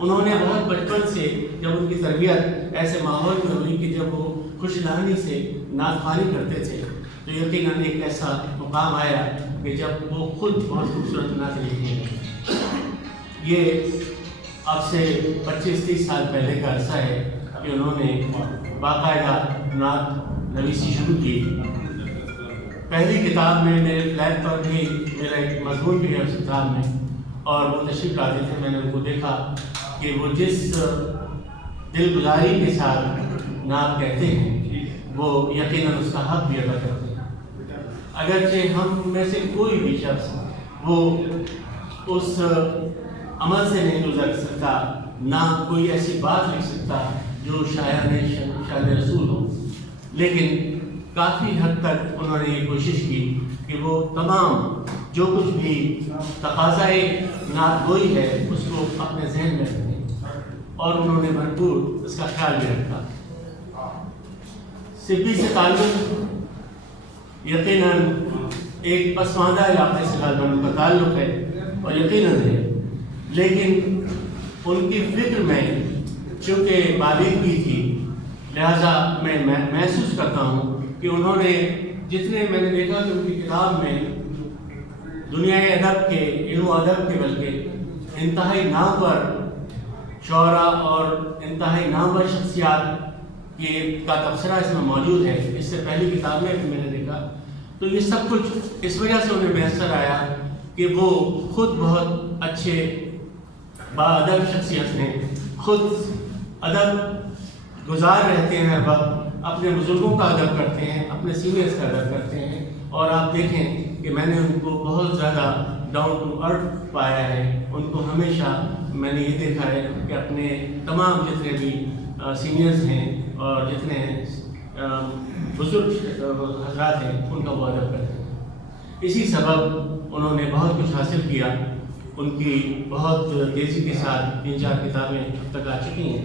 انہوں نے بہت بچپن سے جب ان کی تربیت ایسے ماحول میں ہوئی کہ جب وہ خوش لہانی سے نعت خوانی کرتے تھے تو یقیناً ایک ایسا مقام آیا کہ جب وہ خود بہت خوبصورت نعتیں لکھنے لگے۔ یہ اب سے 25-30 سال پہلے کا عرصہ ہے کہ انہوں نے باقاعدہ نعت نویسی شروع کی۔ پہلی کتاب میں میرے فلیٹ پر بھی میرا ایک مضمون بھی ہے اس کتاب میں، اور وہ تشریف لاتے تھے۔ میں نے ان کو دیکھا کہ وہ جس دل گزاری کے ساتھ نعت کہتے ہیں وہ یقیناً اس کا حق بھی ادا کرتے ہیں۔ اگرچہ ہم میں سے کوئی بھی شخص وہ اس عمل سے نہیں گزر سکتا، نہ کوئی ایسی بات لکھ سکتا جو شان رسول ہو، لیکن کافی حد تک انہوں نے یہ کوشش کی کہ وہ تمام جو کچھ بھی تقاضۂ نعت گوئی ہے اس کو اپنے ذہن میں رکھیں، اور انہوں نے بھرپور اس کا خیال بھی رکھا۔ سبی سے تعلق یقیناً ایک پسماندہ علاقے سے غالباً ان کا تعلق ہے اور یقیناً ہے، لیکن ان کی فکر میں چونکہ بالیغگی تھی، لہٰذا میں محسوس کرتا ہوں کہ انہوں نے جتنے میں نے دیکھا کہ ان کی کتاب میں دنیائے ادب کے، علم و ادب کے بلکہ انتہائی نامور شعراء اور انتہائی نامور شخصیات کا تبصرہ اس میں موجود ہے۔ اس سے پہلی کتاب میں بھی میں نے دیکھا، تو یہ سب کچھ اس وجہ سے انہیں میسر آیا کہ وہ خود بہت اچھے باادب شخصیت ہیں، خود ادب گزار رہتے ہیں، ہر وقت اپنے بزرگوں کا ادب کرتے ہیں، اپنے سینئرز کا ادب کرتے ہیں، اور آپ دیکھیں کہ میں نے ان کو بہت زیادہ ڈاؤن ٹو ارتھ پایا ہے۔ ان کو ہمیشہ میں نے یہ دیکھا ہے کہ اپنے تمام جتنے بھی سینئرز ہیں اور جتنے بزرگ حضرات ہیں ان کا وہ ادب کرتے ہیں۔ اسی سبب انہوں نے بہت کچھ حاصل کیا۔ ان کی بہت تیزی کے ساتھ 3-4 کتابیں اب تک آ چکی ہیں۔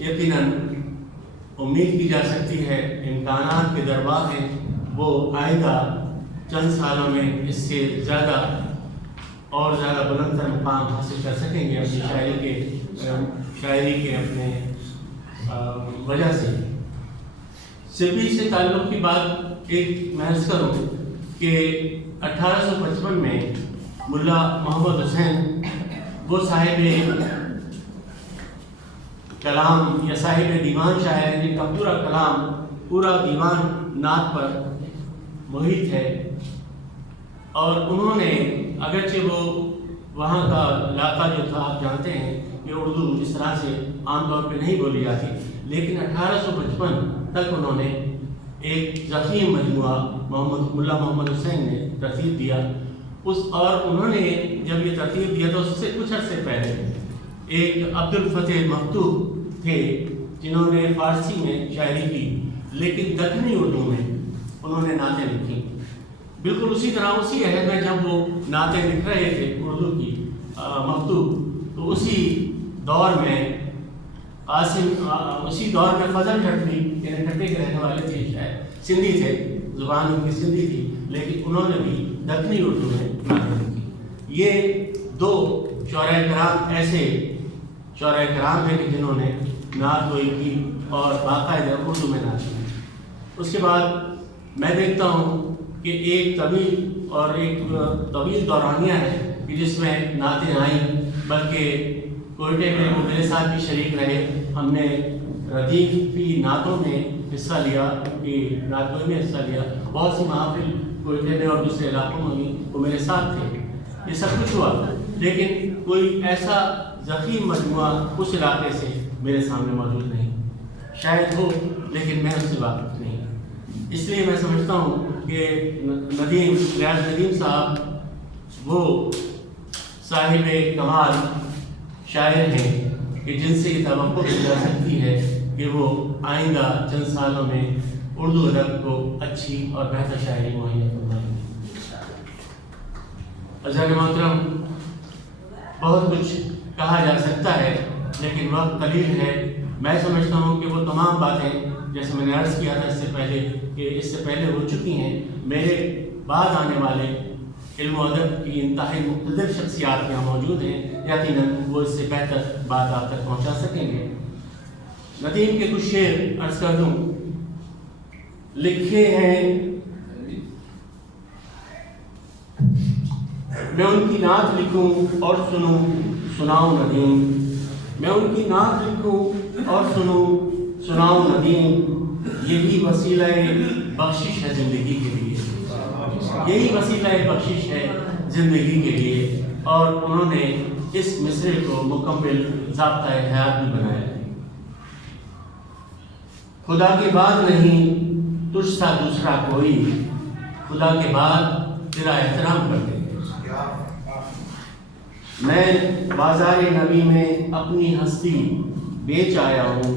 یقیناً امید کی جا سکتی ہے، امکانات کے دربار ہیں، وہ آئندہ چند سالوں میں اس سے زیادہ اور زیادہ بلند تر مقام حاصل کر سکیں گے اپنی شاعری کے اپنے وجہ سے۔ سبی سے تعلق کی بات ایک محض کروں کہ 1855 میں ملا محمد حسین، وہ صاحب کلام یا صاحب دیوان شاعر ہیں جن کا پورا کلام، پورا دیوان نعت پر محیط ہے، اور انہوں نے اگرچہ وہ وہاں کا علاقہ جو تھا آپ جانتے ہیں کہ اردو اس طرح سے عام طور پہ نہیں بولی جاتی، لیکن 1855 تک انہوں نے ایک ضخیم مجموعہ ملا محمد حسین نے ترتیب دیا۔ اور انہوں نے جب یہ ترتیب دیا تو اس سے کچھ عرصے پہلے ایک عبد الفتح مفتوح تھے جنہوں نے فارسی میں شاعری کی، لیکن دکنی اردو میں انہوں نے نعتیں لکھی۔ بالکل اسی طرح اسی عہد میں جب وہ نعتیں لکھ رہے تھے اردو کی مفتوح، تو اسی دور میں فضل ٹھٹوی، یعنی ٹھٹے کے رہنے والے تھے، شاید سندھی تھے، زبان ان کی سندھی تھی، لیکن انہوں نے بھی دکنی اردو میں نعتیں لکھی۔ یہ 2 شعراء کرام ایسے شعراء کرام ہیں کہ جنہوں نے نعت گوئی کی اور باقاعدہ اردو میں نعت کی۔ اس کے بعد میں دیکھتا ہوں کہ ایک طویل دورانیہ ہے کہ جس میں نعتیں آئیں، بلکہ کوئٹے میں وہ میرے ساتھ بھی شریک رہے۔ ہم نے ردیف کی نعتوں میں حصہ لیا، کہ نعت گوئی میں حصہ لیا، بہت سی محافل کوئٹے میں اور دوسرے علاقوں میں بھی وہ میرے ساتھ تھے۔ یہ سب کچھ ہوا، لیکن کوئی ایسا ضخیم مجموعہ اس علاقے سے میرے سامنے موجود نہیں، شاید ہو لیکن میں اس سے واقف نہیں۔ اس لیے میں سمجھتا ہوں کہ ریاض ندیم صاحب وہ صاحب کمال شاعر ہیں کہ جن سے یہ توقع کی جا سکتی ہے کہ وہ آئندہ چند سالوں میں اردو ادب کو اچھی اور بہتر شاعری مہیا فرمائیں گے۔ عزیزان محترم، بہت کچھ کہا جا سکتا ہے لیکن وقت قلیل ہے۔ میں سمجھتا ہوں کہ وہ تمام باتیں جیسے میں نے عرض کیا تھا اس سے پہلے ہو چکی ہیں۔ میرے بعد آنے والے علم و ادب کی انتہائی مقتدر شخصیات یہاں موجود ہیں یقیناً وہ اس سے بہتر بات آپ تک پہنچا سکیں گے۔ ندیم کے کچھ شعر عرض کر دوں، لکھے ہیں میں ان کی نعت لکھوں اور سناؤں ندیم، میں ان کی نعت لکھوں اور سناؤں ندیم، یہی وسیلہ بخشش ہے زندگی کے لیے، یہی وسیلہ بخشش ہے زندگی کے لیے۔ اور انہوں نے اس مصرے کو مکمل ضابطۂ حیات بھی بنایا ہے۔ خدا کے بعد نہیں تجھ سا دوسرا کوئی، خدا کے بعد تیرا احترام کرتے ہیں۔ میں بازار نبی میں اپنی ہستی بیچ آیا ہوں،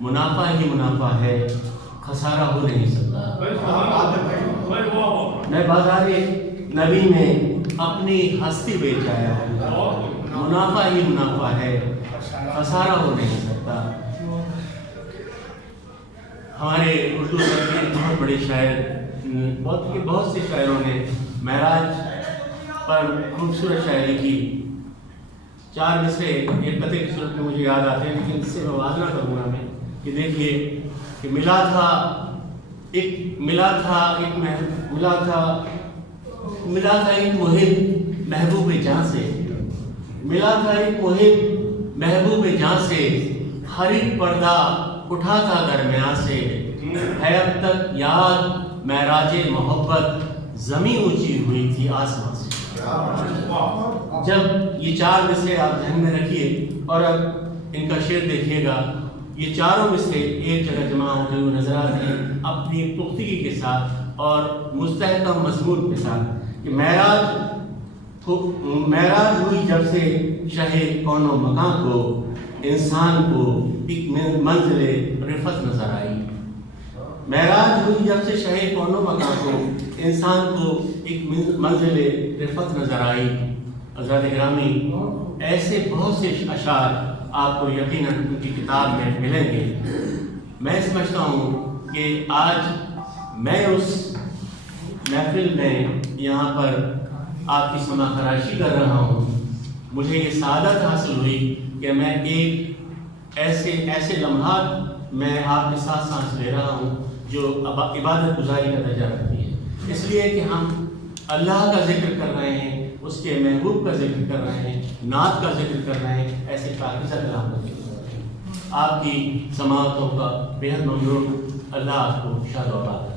منافع ہی منافع ہے، خسارہ ہو نہیں سکتا۔ میں بازار نبی میں اپنی ہستی بیچ آیا ہوں، منافع ہی منافع ہے، خسارہ ہو نہیں سکتا۔ ہمارے اردو کے بہت بڑے شاعر، بہت سے شاعروں نے معراج پر خوبصورت شاعری کی۔ 4 مصرے ایک قطعے کی صورت میں مجھے یاد آتے ہیں، لیکن اس سے موازنہ کروں گا میں کہ دیکھیے کہ ملا تھا ایک محب محبوب جاں سے، ملا تھا ایک محب محبوب جاں سے، خرید پردہ اٹھا تھا درمیان سے، ہے اب تک یاد معراج محبت، زمین اونچی ہوئی تھی آسمان سے۔ جب یہ 4 مصرے آپ ذہن میں رکھیے اور اب ان کا شعر دیکھیے گا، یہ چاروں مصرے ایک جگہ جمع ہوتے ہوئے نظر آتے ہیں اپنی پختگی کے ساتھ اور مستحکم مضمون کے ساتھ کہ معراج ہوئی جب سے شہ کون و مکان کو، انسان کو ایک منزل رفعت نظر آئی۔ معراج ہوئی جب سے شہ کون و مکان کو، انسان کو ایک منزل رفعت نظر آئی۔ حضرات گرامی، ایسے بہت سے اشعار آپ کو یقیناً ان کی کتاب میں ملیں گے۔ میں سمجھتا ہوں کہ آج میں اس محفل میں یہاں پر آپ کی سماع خراشی کر رہا ہوں، مجھے یہ سعادت حاصل ہوئی کہ میں ایک ایسے لمحات میں آپ کے ساتھ سانس لے رہا ہوں جو عبادت گزاری کا درجہ رکھتی ہے، اس لیے کہ ہم اللہ کا ذکر کر رہے ہیں، اس کے محبوب کا ذکر کر رہے ہیں، نعت کا ذکر کر رہے ہیں، ایسے پاکیزہ کلام کا ذکر کر رہے ہیں۔ آپ کی سماعتوں کا بے حد ممنون۔ اللہ آپ کو شاد و آباد